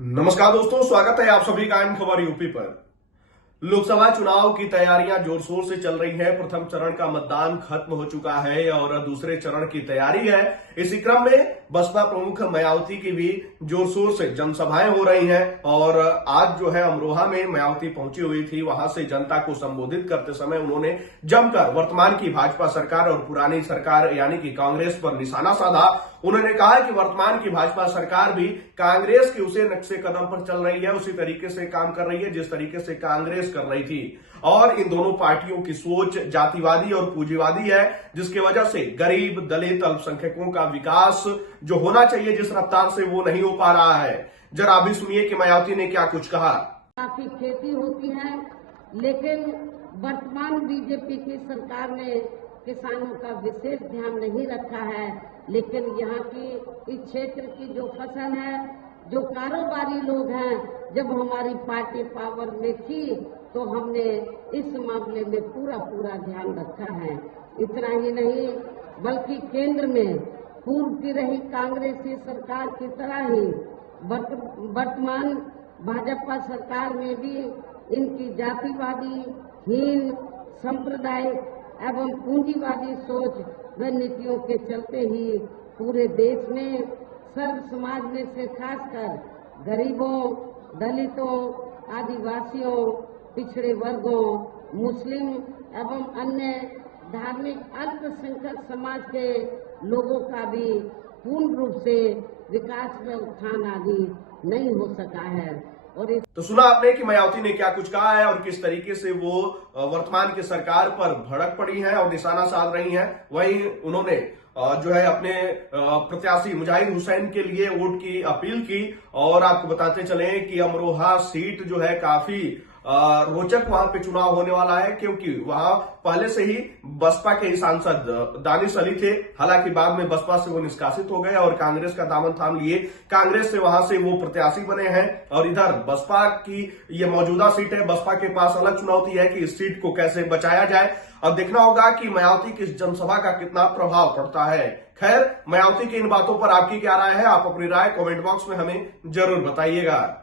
नमस्कार दोस्तों, स्वागत है आप सभी का इन खबर यूपी पर। लोकसभा चुनाव की तैयारियां जोर शोर से चल रही हैं। प्रथम चरण का मतदान खत्म हो चुका है और दूसरे चरण की तैयारी है। इसी क्रम में बसपा प्रमुख मायावती की भी जोर शोर से जनसभाएं हो रही हैं और आज जो है अमरोहा में मायावती पहुंची हुई थी। वहां से जनता को संबोधित करते समय उन्होंने जमकर वर्तमान की भाजपा सरकार और पुरानी सरकार यानी कि कांग्रेस पर निशाना साधा। उन्होंने कहा कि वर्तमान की भाजपा सरकार भी कांग्रेस के उसी नक्शे कदम पर चल रही है, उसी तरीके से काम कर रही है जिस तरीके से कांग्रेस कर रही थी। और इन दोनों पार्टियों की सोच जातिवादी और पूंजीवादी है, जिसकी वजह से गरीब, दलित, अल्पसंख्यकों का विकास जो होना चाहिए जिस रफ्तार से वो नहीं हो पा रहा है। जरा अभी सुनिए कि मायावती ने क्या कुछ कहा। काफी खेती होती है, लेकिन वर्तमान बीजेपी की सरकार ने किसानों का विशेष ध्यान नहीं रखा है। लेकिन यहाँ की इस क्षेत्र की जो फसल है, जो कारोबारी लोग हैं, जब हमारी पार्टी पावर में थी तो हमने इस मामले में पूरा ध्यान रखा है। इतना ही नहीं बल्कि केंद्र में पूर्व की रही कांग्रेसी सरकार की तरह ही वर्तमान भाजपा सरकार में भी इनकी जातिवादी, हीन, सांप्रदायिक एवं पूंजीवादी सोच व नीतियों के चलते ही पूरे देश में सर्व समाज में से खासकर गरीबों, दलितों, आदिवासियों, पिछड़े वर्गों, मुस्लिम एवं अन्य धार्मिक अल्पसंख्यक समाज के लोगों का भी पूर्ण रूप से विकास में उत्थान आदि नहीं हो सका है। और तो सुना आपने कि मायावती ने क्या कुछ कहा है और किस तरीके से वो वर्तमान की सरकार पर भड़क पड़ी है और निशाना साध रही हैं। वहीं उन्होंने जो है अपने प्रत्याशी मुजाहिद हुसैन के लिए वोट की अपील की। और आपको बताते चले कि अमरोहा सीट जो है काफी रोचक वहां पे चुनाव होने वाला है, क्योंकि वहां पहले से ही बसपा के ही सांसद दानिश अली थे। हालांकि बाद में बसपा से वो निष्कासित हो गए और कांग्रेस का दामन थाम लिए। कांग्रेस से वहां से वो प्रत्याशी बने हैं और इधर बसपा की ये मौजूदा सीट है। बसपा के पास अलग चुनौती है कि इस सीट को कैसे बचाया जाए। अब देखना होगा कि मायावती की इस जनसभा का कितना प्रभाव पड़ता है। खैर, मायावती की इन बातों पर आपकी क्या राय है? आप अपनी राय कमेंट बॉक्स में हमें जरूर बताइएगा।